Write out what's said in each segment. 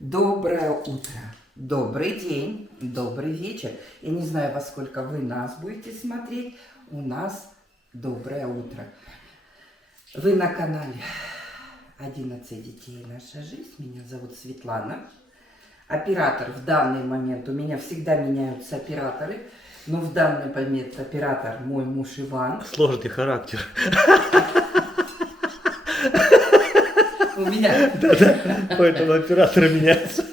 Доброе утро, добрый день, добрый вечер. Я не знаю, во сколько вы нас будете смотреть. У нас доброе утро. Вы на канале 11 детей. Наша жизнь. Меня зовут Светлана. Оператор в данный момент. У меня всегда меняются операторы. Но в данный момент оператор мой муж Иван. Сложный характер. У меня. Да-да, поэтому операторы меняются.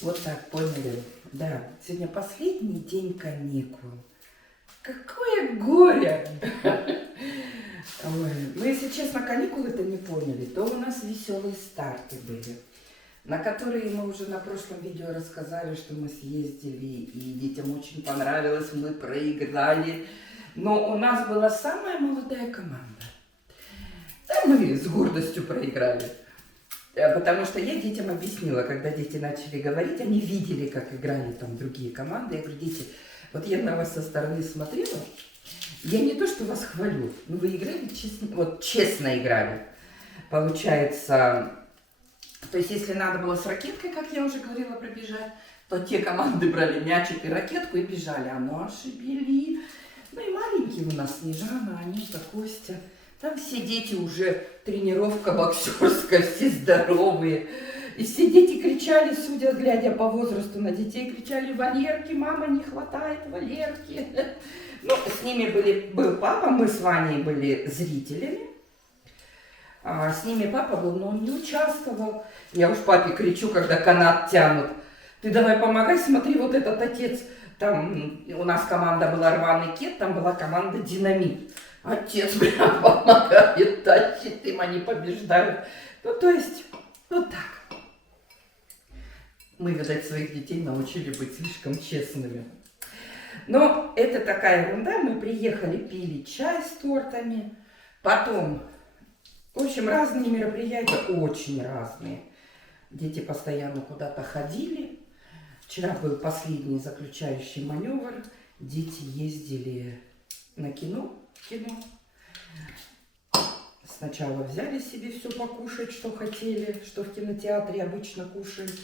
Вот так, поняли? Да, сегодня последний день каникул. Какое горе! Ой, мы, если честно, каникулы-то не поняли. То у нас веселые старты были, на которые мы уже на прошлом видео рассказали, что мы съездили, и детям очень понравилось, мы проиграли. Но у нас была самая молодая команда. Да, мы с гордостью проиграли. Потому что я детям объяснила, когда дети начали говорить, они видели, как играли там другие команды. Я говорю, дети, вот я на вас со стороны смотрела, я не то, что вас хвалю, но вы играли честно, вот честно играли. Получается, то есть если надо было с ракеткой, как я уже говорила, пробежать, то те команды брали мячик и ракетку и бежали, а наши били. Ну и маленькие у нас Снежана, Анюта, Костя. Там все дети уже, тренировка боксерская, все здоровые. И все дети кричали, судя, глядя по возрасту на детей, кричали: Валерки, мама, не хватает Валерки. Ну, с ними был папа, мы с Ваней были зрителями. А с ними папа был, но он не участвовал. Я уж папе кричу, когда канат тянут: ты давай помогай, смотри, вот этот отец. Там у нас команда была «Рваный кет», там была команда «Динамит». Отец прям помогает, тащит им, они побеждают. Ну, то есть, вот так. Мы, видать, своих детей научили быть слишком честными. Но это такая ерунда. Мы приехали, пили чай с тортами. Потом, в общем, разные мероприятия, очень разные. Дети постоянно куда-то ходили. Вчера был последний заключающий маневр. Дети ездили на кино. Сначала взяли себе все покушать, что хотели, что в кинотеатре обычно кушают.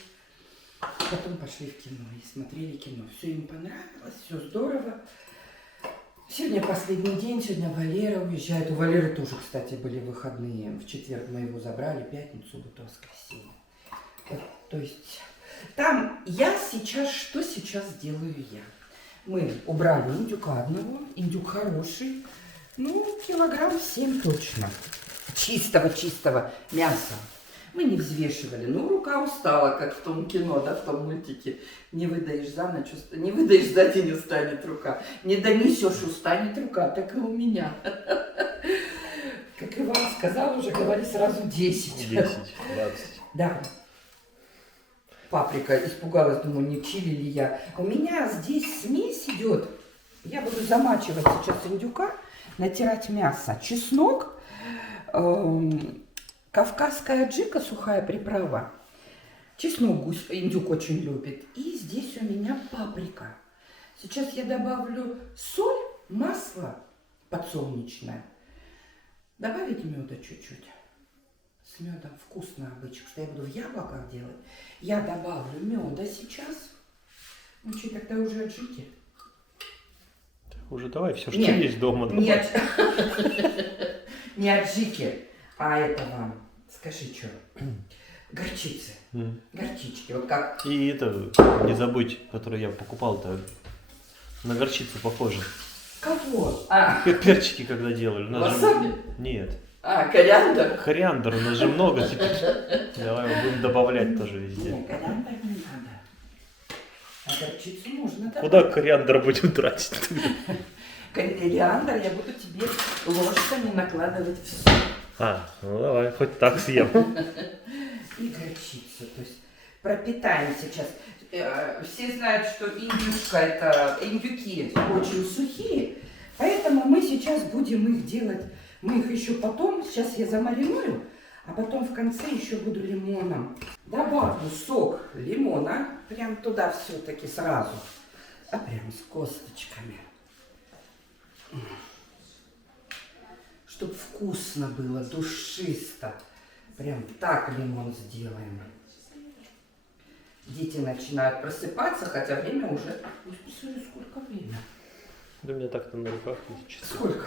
Потом пошли в кино и смотрели кино. Все им понравилось, все здорово. Сегодня последний день, сегодня Валера уезжает. У Валеры тоже, кстати, были выходные. В четверг мы его забрали, пятницу, субботу, воскресенье. Вот, то есть там что сейчас делаю я? Мы убрали индюка одного, индюк хороший. Ну, килограмм 7 точно. Чистого мяса. Мы не взвешивали. Ну, рука устала, как в том кино, да, в том мультике. Не выдаешь за ночь, не выдаешь за день, устанет рука. Не донесешь, устанет рука. Так и у меня. Как Иван сказал, уже говори сразу 10. 10, 20. Да. Паприка испугалась, думаю, не чили ли я. У меня здесь смесь идет. Я буду замачивать сейчас индюка, натирать мясо. Чеснок, кавказская аджика, сухая приправа. Чеснок индюк очень любит. И здесь у меня паприка. Сейчас я добавлю соль, масло подсолнечное. Добавить меда чуть-чуть. С медом вкусно обычно, что я буду в яблоках делать. Я добавлю меда сейчас. Ну что, тогда уже аджики. Уже давай все, что Нет, есть дома. Нет, не аджики, а этого, скажи, что, горчицы, горчички, вот как. И это, не забудь, который я покупал-то, на горчицу похоже. Кого? Перчики когда делали. Васаби? Нет. Кориандр? Кориандр, у нас же много теперь. Давай будем добавлять тоже везде. Нет, кориандр не надо. А горчицу можно добавить. Куда кориандр будем тратить? Кориандр я буду тебе ложками накладывать в суп. Ну давай, хоть так съем. И горчицу, то есть пропитаем сейчас. Все знают, что индюки очень сухие, поэтому мы сейчас будем их делать. Мы их еще потом, сейчас я замариную, а потом в конце еще буду лимоном. Добавлю сок лимона, прям туда все-таки сразу, а прям с косточками. Чтоб вкусно было, душисто. Прям так лимон сделаем. Дети начинают просыпаться, хотя время уже... Ой, сколько время? Да у меня так-то на руках есть часы. Сколько?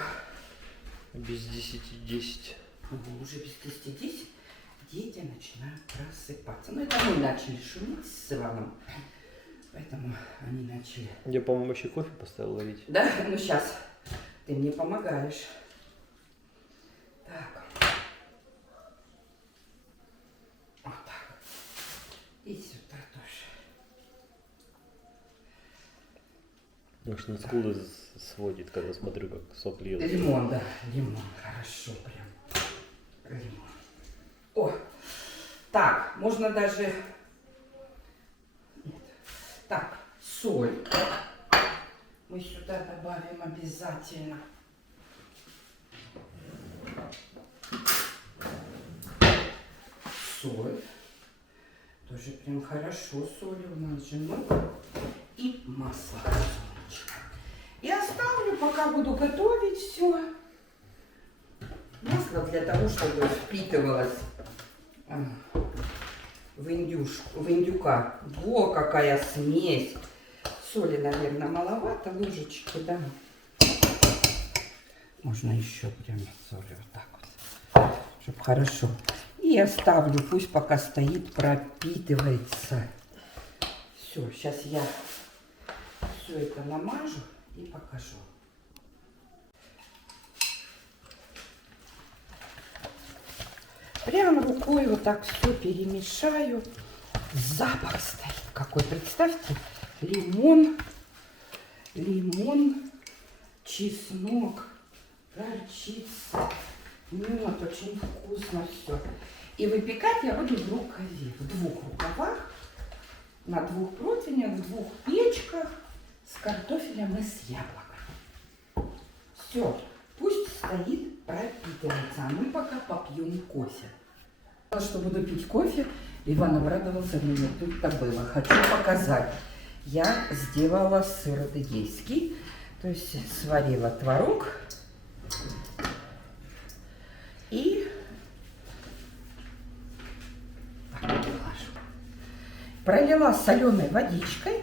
Без 10:10. Уже без 10:10 дети начинают просыпаться. Ну, это мы начали шуметь с Иваном, поэтому они начали. Я, по-моему, еще кофе поставил варить. Да? Ну, сейчас ты мне помогаешь. Так. Вот так. И сюда тоже. Аж на скулы сводит, когда смотрю, как сок льет. Лимон, да, лимон. Хорошо прям. Лимон. О, так, можно даже... Нет. Так, соль. Мы сюда добавим обязательно. Соль. Тоже прям хорошо соли у нас же много. И масло подсолнечное. И оставлю, пока буду готовить все. Масло для того, чтобы впитывалось в индюка. Во, какая смесь. Соли, наверное, маловато, ложечки, да. Можно еще прям соли вот так вот, чтобы хорошо. И оставлю, пусть пока стоит, пропитывается. Все, сейчас я все это намажу и покажу. Прям рукой вот так все перемешаю. Запах стоит какой. Представьте, лимон, чеснок, горчица, мед. Очень вкусно все. И выпекать я буду в рукаве, в 2 рукавах, на 2 противнях, в 2 печках с картофелем и с яблоком. Все, пусть стоит, пропитывается, а мы пока попьем кофе. Что буду пить кофе, Иван обрадовался, мне тут-то было. Хочу показать. Я сделала сыр адыгейский, то есть сварила творог и пролила соленой водичкой,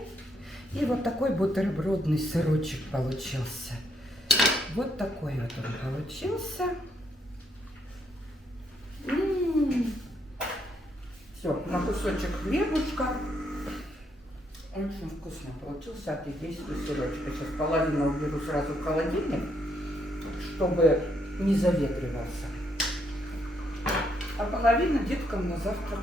и вот такой бутербродный сырочек получился. Вот такой вот он получился. Все, на кусочек хлебушка. Очень вкусно получился адыгейский сырочек. Сейчас половину уберу сразу в холодильник, чтобы не заветривался. А половину деткам на завтрак.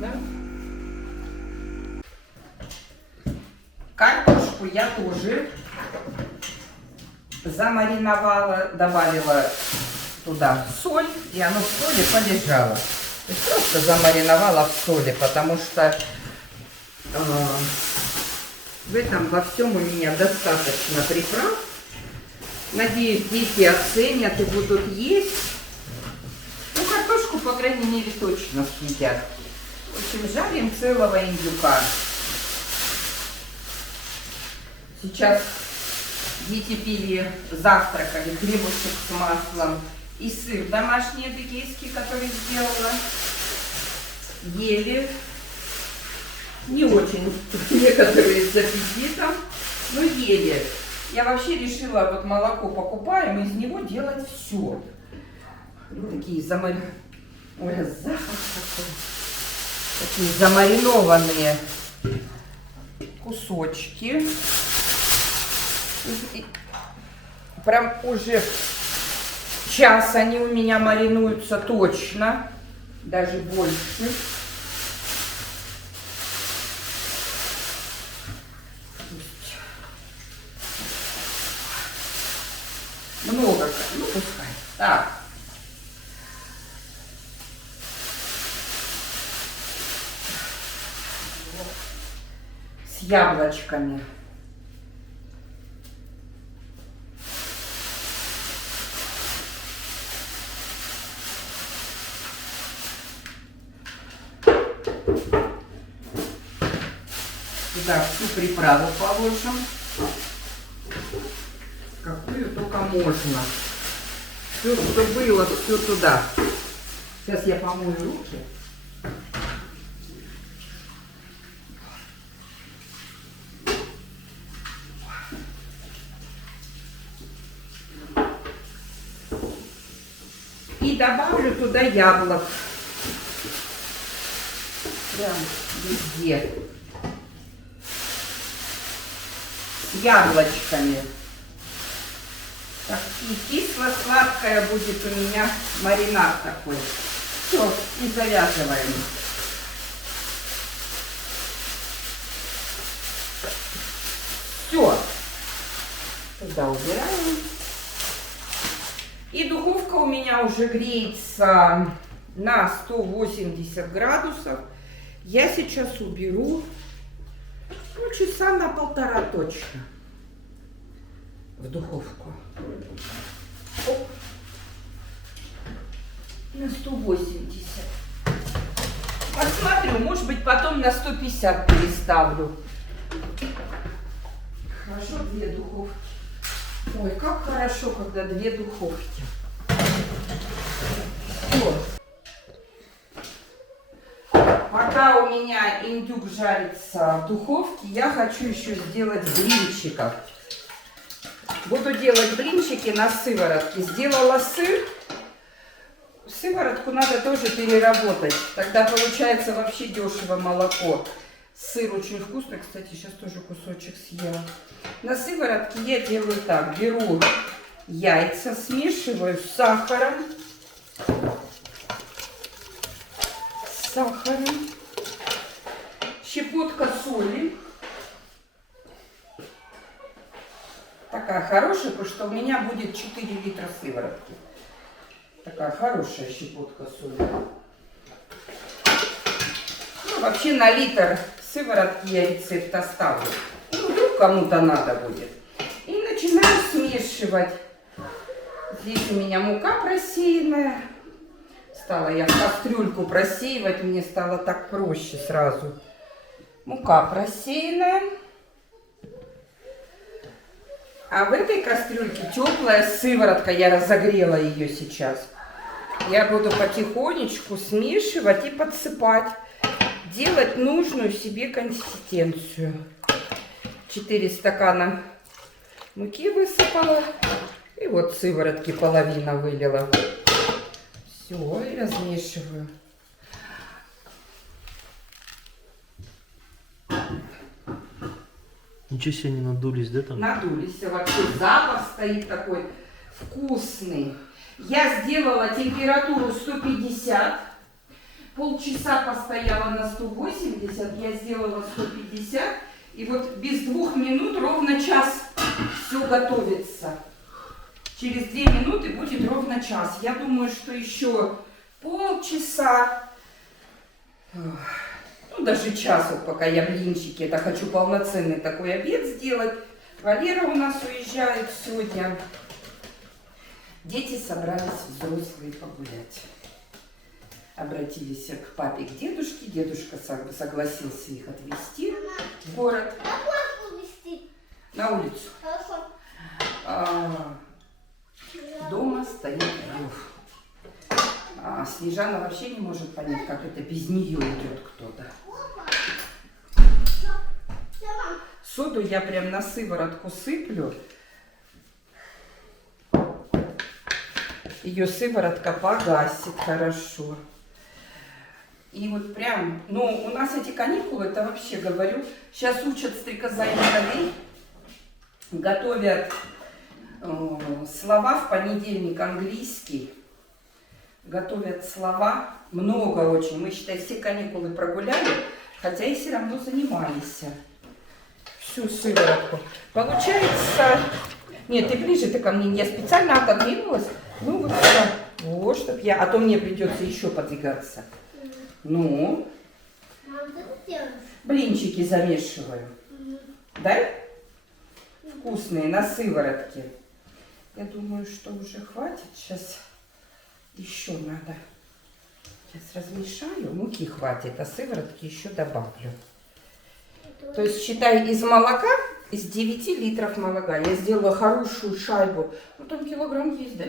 Да? Картошку я тоже замариновала, добавила туда соль, и оно в соли полежало. То есть просто замариновала в соли, потому что в этом во всем у меня достаточно приправ. Надеюсь, дети оценят и будут есть. Ну, картошку, по крайней мере, точно съедят. В общем, жарим целого индюка. Сейчас дети пили, завтракали, хлебушек с маслом и сыр домашний адыгейский, который сделала. Ели. Не очень некоторые с аппетитом, но ели. Я вообще решила, вот молоко покупаем, из него делать все. Ну, такие Ой, запах такой. Такие замаринованные кусочки. Прям уже час они у меня маринуются точно, даже больше. Много, ну пускай. Так. С яблочками. Сюда всю приправу положим, какую только можно. Все, что было, все туда. Сейчас я помою руки. И добавлю туда яблок. Прям везде. С яблочками. Так, и кисло-сладкая будет у меня маринад такой. Все, и завязываем. Все. Туда убираем. И духовка у меня уже греется на 180 градусов. Я сейчас уберу, ну, часа на 1,5 точно в духовку. Оп. На 180. Посмотрю, может быть, потом на 150 переставлю. Хорошо, 2 духовки. Ой, как хорошо, когда 2 духовки. Вот. Пока у меня индюк жарится в духовке, я хочу еще сделать блинчиков. Буду делать блинчики на сыворотке. Сделала сыр. Сыворотку надо тоже переработать. Тогда получается вообще дешево молоко. Сыр очень вкусный. Кстати, сейчас тоже кусочек съела. На сыворотке я делаю так. Беру яйца, смешиваю с сахаром. Щепотка соли. Такая хорошая, потому что у меня будет 4 литра сыворотки. Такая хорошая щепотка соли. Ну, вообще на литр сыворотки я рецепт оставлю. Ну, вдруг кому-то надо будет. И начинаю смешивать. Здесь у меня мука просеянная. Стала я в кастрюльку просеивать, мне стало так проще сразу. Мука просеянная. А в этой кастрюльке теплая сыворотка, я разогрела ее сейчас. Я буду потихонечку смешивать и подсыпать. Делать нужную себе консистенцию. 4 стакана муки высыпала. И вот сыворотки половина вылила. Все, и размешиваю. Ничего себе, не надулись, да, там? Надулись. Вообще запах стоит такой вкусный. Я сделала температуру 150. Полчаса постояла на 180. Я сделала 150. И вот без 2 минут ровно час все готовится. Через 2 минуты будет ровно час. Я думаю, что еще полчаса, ну даже час, вот пока я блинчики, это хочу полноценный такой обед сделать. Валера у нас уезжает сегодня. Дети собрались взрослые погулять. Обратились к папе, к дедушке. Дедушка согласился их отвезти в город. На улицу. Дома стоит Лев. Снежана вообще не может понять, как это без нее идет кто-то. Соду я прям на сыворотку сыплю. Ее сыворотка погасит хорошо. И вот прям, ну, у нас эти каникулы, это вообще, говорю, сейчас учат стрекоза и муравей, готовят слова в понедельник английский, готовят слова, много очень. Мы, считай, все каникулы прогуляли, хотя и все равно занимались. Всю сыворотку. Получается, нет, ты ближе, ты ко мне, я специально отодвинулась, ну вот сюда, вот, чтоб я, а то мне придется еще подвигаться. Ну, блинчики замешиваю. Да? Вкусные, на сыворотке. Я думаю, что уже хватит. Сейчас еще надо. Сейчас размешаю. Муки хватит, а сыворотки еще добавлю. То есть, считай, из молока, из 9 литров молока я сделала хорошую шайбу. Ну, там килограмм есть, да?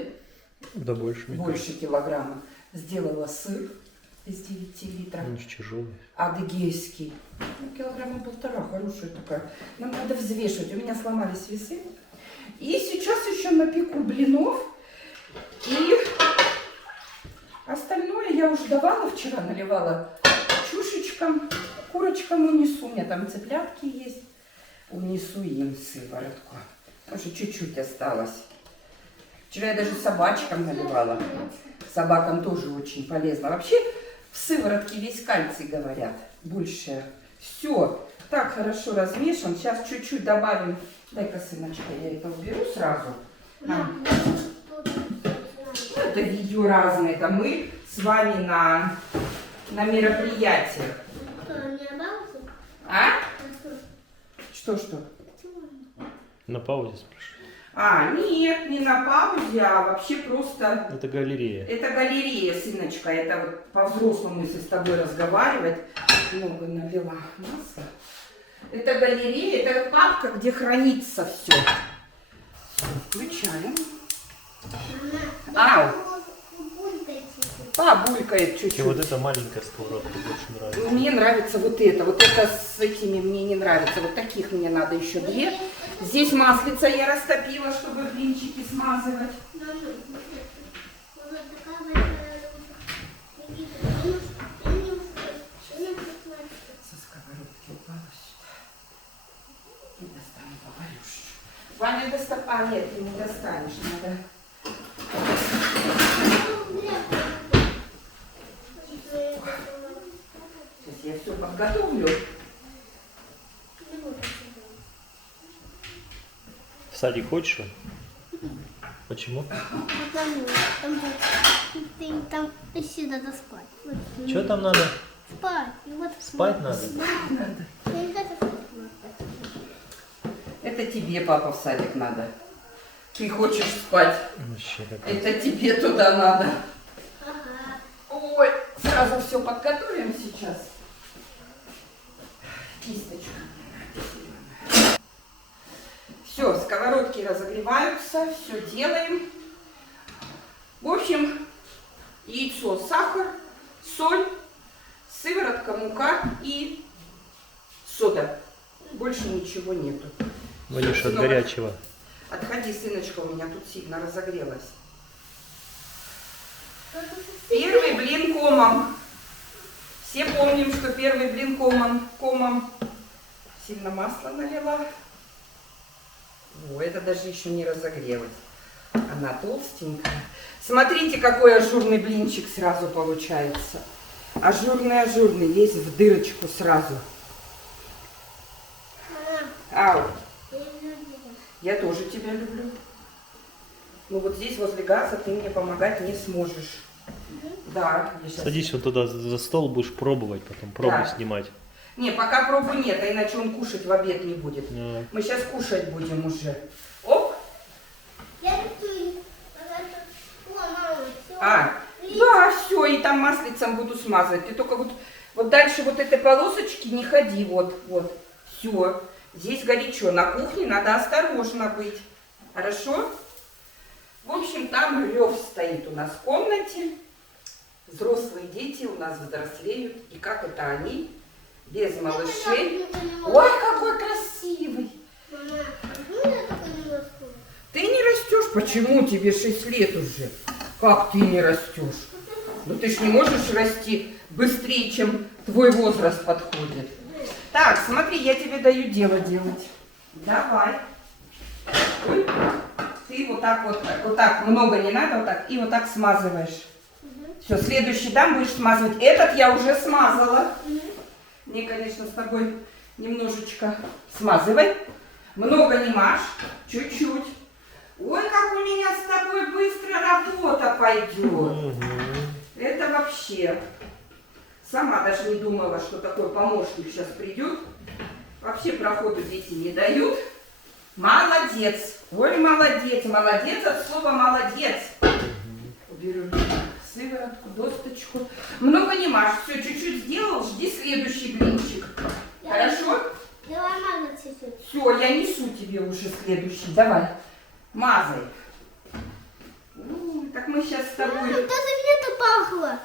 Да больше. мне больше килограмма. Сделала сыр из 9 литров. кажется. Он же тяжелый. Адыгейский. Ну, килограмма 1,5, хорошая такая. Нам надо взвешивать. У меня сломались весы. И сейчас еще напеку блинов. И остальное я уже давала вчера, наливала чушечкам, курочкам унесу. У меня там цыплятки есть. Унесу им сыворотку. Уже чуть-чуть осталось. Вчера я даже собачкам наливала. Собакам тоже очень полезно. Вообще в сыворотке весь кальций, говорят, больше. Все, так хорошо размешан. Сейчас чуть-чуть добавим. Дай-ка, сыночка, я это уберу сразу. Ну, это видео разные. Это мы с вами на мероприятиях. А? Что? На паузе спрашиваю. Нет, не на паузе, а вообще просто... Это галерея. Это галерея, сыночка. Это вот по-взрослому, если с тобой разговаривать. Много налила масла. Это галерея, это папка, где хранится все. Включаем. Ау! Побулькает И чуть-чуть. вот эта маленькая сковородка больше нравится. Мне нравится вот это. Вот это с этими мне не нравится. Вот таких мне надо еще 2. Здесь маслица я растопила, чтобы блинчики смазывать. Со сковородки упала сюда. Не достану, поварюшечку. Ваня достал. Нет, ты не достанешь. Надо. Сейчас я все подготовлю. В садик хочешь? Почему? Потому ты там еще надо спать. Вот. Что там надо? Спать. И вот Спать надо? Я не хочу спать. Это тебе, папа, в садик надо. Ты хочешь спать. Вообще как. Это тебе туда надо. Ага. Ой, сразу все подготовим сейчас. Кисточку. Все, сковородки разогреваются, все делаем. В общем, яйцо, сахар, соль, сыворотка, мука и сода. Больше ничего нету. Ванюша, от Сынок, горячего. отходи, сыночка, у меня тут сильно разогрелась. Первый блин комом. Все помним, что первый блин комом. Сильно масло налила. О, это даже еще не разогрелось. Она толстенькая. Смотрите, какой ажурный блинчик сразу получается. Ажурный, весь в дырочку сразу. Ау, я тоже тебя люблю. Ну вот здесь возле газа ты мне помогать не сможешь. Да, я сейчас... Садись вот туда за стол, будешь пробовать, потом пробу Да. снимать. Не, пока пробу нет, а иначе он кушать в обед не будет. Да. Мы сейчас кушать будем уже. Оп! Я рисую. О, мама, все. Да, все, и там маслицем буду смазывать. Ты только вот дальше вот этой полосочки не ходи, вот. Все. Здесь горячо. На кухне надо осторожно быть. Хорошо? В общем, там рев стоит у нас в комнате. Взрослые дети у нас взрослеют. И как это они? Без малышей. Ой, какой красивый! Мама, почему я такой не расту? Ты не растешь? Почему? Тебе 6 лет уже. Как ты не растешь? Ну ты ж не можешь расти быстрее, чем твой возраст подходит. Так, смотри, я тебе даю дело делать. Давай. Ой. Ты вот так много не надо, вот так, и вот так смазываешь. Все, следующий дам будешь смазывать. Этот я уже смазала. Мне, конечно, с тобой немножечко смазывай. Много не машь, чуть-чуть. Ой, как у меня с тобой быстро работа пойдет. Это вообще. Сама даже не думала, что такой помощник сейчас придет. Вообще проходу дети не дают. Молодец. Ой, молодец. Молодец от слова молодец. Уберу сыворотку, досточку. Много не машь. Все, чуть-чуть сделал. Жди следующий блинчик. Хорошо? Давай мазать чуть-чуть. Все, я несу тебе уже следующий. Давай. Мазай. Так мы мы сейчас с тобой... Даже мне-то пахло.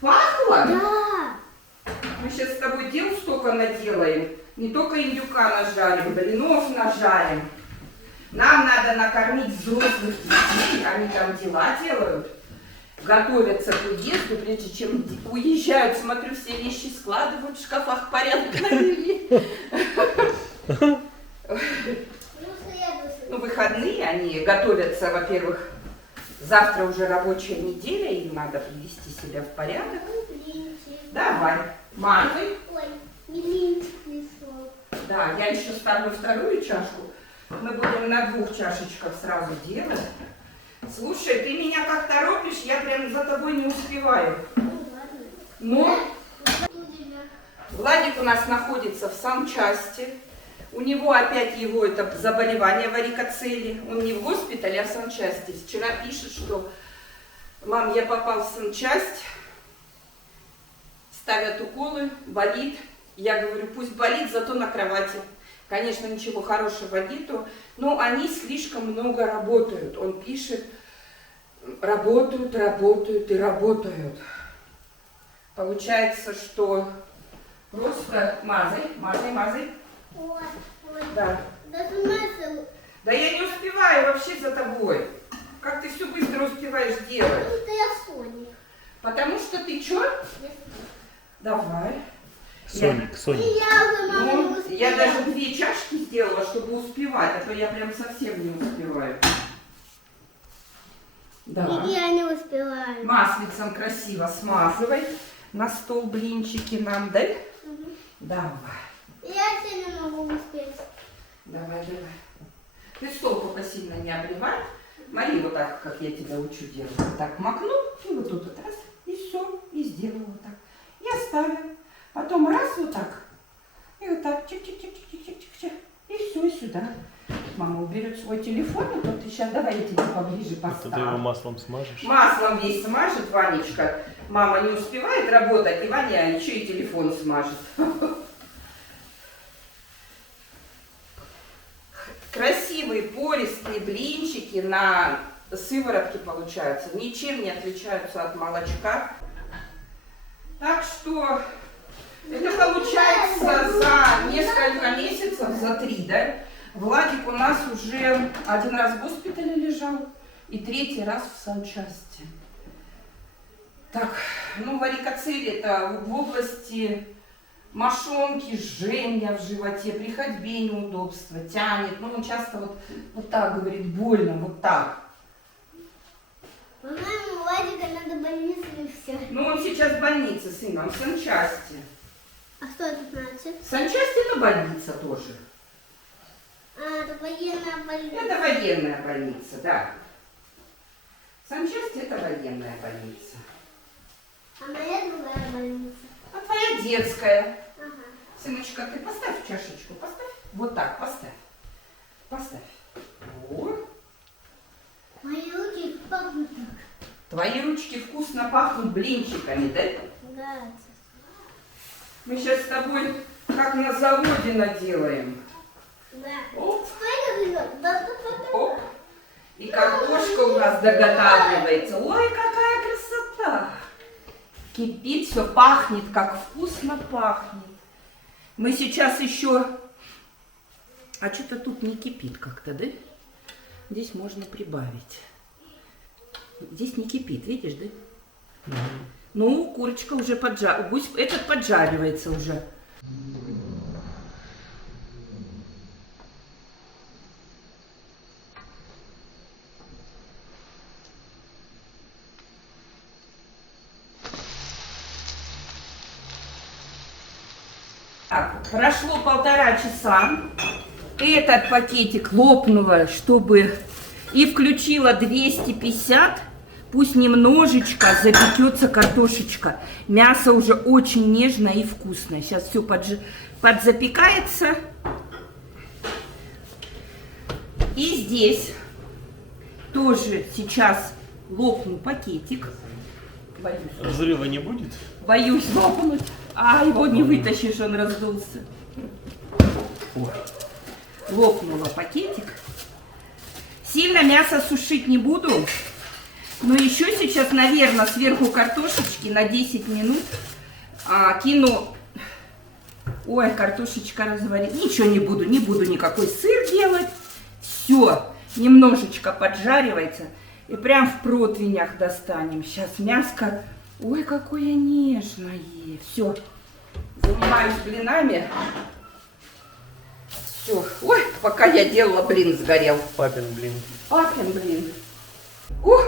Пахло? Да. Мы сейчас с тобой дел столько наделаем. Не только индюка нажарим, блинов нажарим. Нам надо накормить взрослых детей, они там дела делают. Готовятся к уезду, прежде чем уезжают. Смотрю, все вещи складывают, в шкафах порядок навели. Ну, выходные они готовятся, во-первых, завтра уже рабочая неделя, им надо привести себя в порядок. Давай, мазай. Ой, милинчик пришел. Да, я еще ставлю вторую чашку. Мы будем на 2 чашечках сразу делать. Слушай, ты меня как торопишь, я прям за тобой не успеваю. Ну ладно. Но Будем. Владик у нас находится в санчасти. У него опять его это заболевание варикоцели. Он не в госпитале, а в санчасти. Вчера пишет, что мам, я попал в санчасть, ставят уколы, болит. Я говорю, пусть болит, зато на кровати. Конечно, ничего хорошего нету, но они слишком много работают. Он пишет, работают, работают и работают. Получается, что просто мазай, мазай, мазай. Ой, ой. Да. Даже масло. Да я не успеваю вообще за тобой. Как ты все быстро успеваешь делать? Потому что я Соня. Потому что ты что? Давай. Соник, И Соник. я уже, мама, не Ну, успела. я даже 2 чашки сделала, чтобы успевать, а то я прям совсем не успеваю. Да. И я не успеваю. Маслицем красиво смазывай. На стол блинчики нам дай. Мгм. Давай. Я сегодня могу успеть. Давай, давай. Ты стол только сильно не обливай. Мари, вот так, как я тебя учу делать. Вот так макнул, и вот тут вот раз, и все, и сделал вот так. И оставил. Потом раз вот так, и вот так, чик-чик-чик-чик-чик-чик, и все, и сюда. Мама уберет свой телефон, и тут сейчас давай я тебе поближе Это ты его поставлю. маслом смажешь? Маслом весь смажет Ванечка. Мама не успевает работать, и Ваня еще и телефон смажет. Красивые пористые блинчики на сыворотке получаются. Ничем не отличаются от молочка. Так что это получается за несколько месяцев, за 3, да? Владик у нас уже 1 раз в госпитале лежал и 3-й раз в санчасти. Так, ну варикоцель это в области мошонки, жжения в животе, при ходьбе неудобства, тянет. Ну он часто вот так говорит, больно, вот так. По-моему, Владика надо в больницу и все. Ну он сейчас в больнице, сына, он в санчасти. А что это значит? Санчасть это больница тоже. А, это военная больница. Это военная больница, да. Санчасть это военная больница. А моя другая больница. А твоя детская. Ага. Сыночка, ты поставь чашечку, поставь. Вот так, поставь. Поставь. Вот. Мои руки пахнут так. Твои ручки вкусно пахнут блинчиками, да? Да. Мы сейчас с тобой как на заводе наделаем. Да. Оп, Что это живет? Да, да. оп. И картошка у нас доготавливается. Ой, какая красота! Кипит, все пахнет, как вкусно пахнет. Мы сейчас еще... А что-то тут не кипит как-то, да? Здесь можно прибавить. Здесь не кипит, видишь, да? Ну, курочка уже поджаривается. Гусь этот поджаривается уже. Так, прошло 1,5 часа. Этот пакетик лопнула, чтобы и включила 250. Пусть немножечко запекется картошечка. Мясо уже очень нежное и вкусное. Сейчас все подзапекается. И здесь тоже сейчас лопну пакетик. Боюсь. Разрыва не будет? Боюсь лопнуть. А, его не вытащишь, он раздулся. Лопнула пакетик. Сильно мясо сушить не буду. Ну, еще сейчас, наверное, сверху картошечки на 10 минут кину. Ой, картошечка разварить. Ничего не буду никакой сыр делать. Все, немножечко поджаривается. И прям в противнях достанем. Сейчас мяско. Ой, какое нежное. Все, занимаюсь блинами. Все. Ой, пока я делала, блин сгорел. Папин блин. Папин блин. Ух,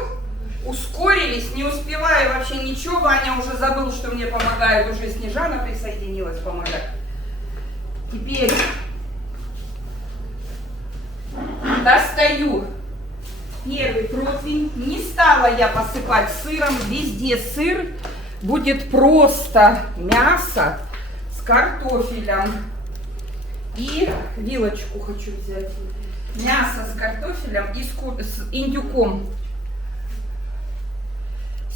ускорились, не успеваю вообще ничего. Ваня уже забыл, что мне помогает. Уже Снежана присоединилась помогать. Теперь достаю первый противень. Не стала я посыпать сыром. Везде сыр. Будет просто мясо с картофелем. И вилочку хочу взять. Мясо с картофелем и с индюком.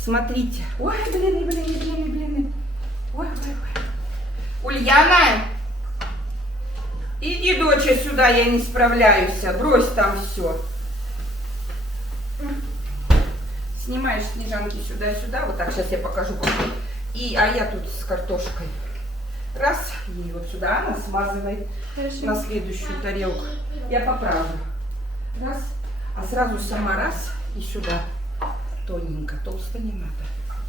Смотрите. Ой, блин. Ой. Ульяна, иди, доча, сюда, я не справляюсь. Брось там все. Снимаешь Снежанки сюда. Вот так, сейчас я покажу. А я тут с картошкой. Раз, и вот сюда она смазывает. Хорошо. На следующую тарелку. Я поправлю. Раз, а сразу сама раз и сюда. Тоненько, толсто не надо.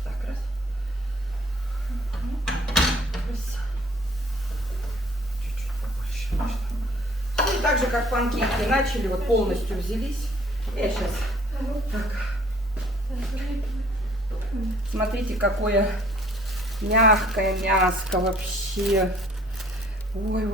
Так, раз. Раз. Чуть-чуть побольше можно. Ну, и так же, как панкейки начали, вот полностью взялись. Я сейчас так. Смотрите, какое мягкое мяско вообще. Ой.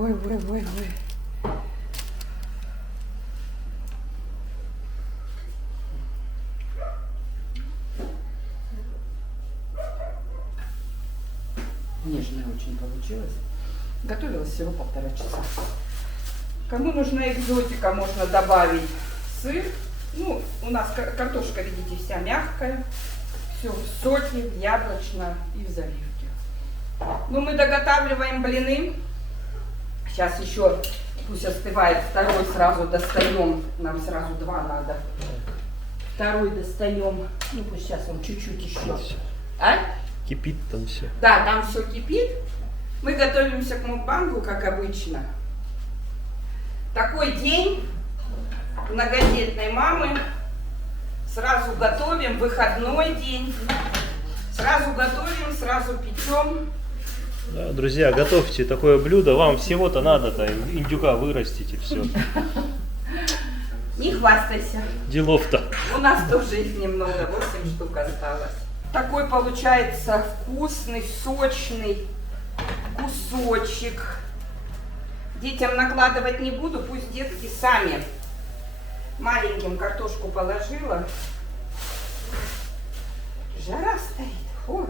Нежное очень получилось. Готовилась всего 1,5 часа. Кому нужна экзотика, можно добавить сыр. Ну, у нас картошка, видите, вся мягкая. Все в соке, яблочно и в заливке. Ну, мы доготавливаем блины. Сейчас еще пусть остывает второй, сразу достаем. Нам сразу 2 надо. Второй достаем. Ну, пусть сейчас он чуть-чуть еще. А? Кипит там все. Да, там все кипит. Мы готовимся к мукбангу, как обычно. Такой день многодетной мамы. Сразу готовим, выходной день. Сразу готовим, сразу печем. Да, друзья, готовьте такое блюдо. Вам всего-то надо-то индюка вырастить и все. Не хвастайся. Делов-то. У нас тоже их немного, 8 штук осталось. Такой получается вкусный, сочный кусочек. Детям накладывать не буду, пусть детки сами. Маленьким картошку положила. Жара стоит. Фу.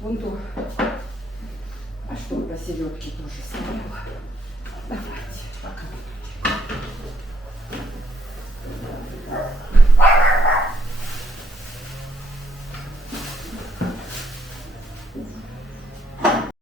Вон ту. А что, посередке тоже съела. Давайте, пока.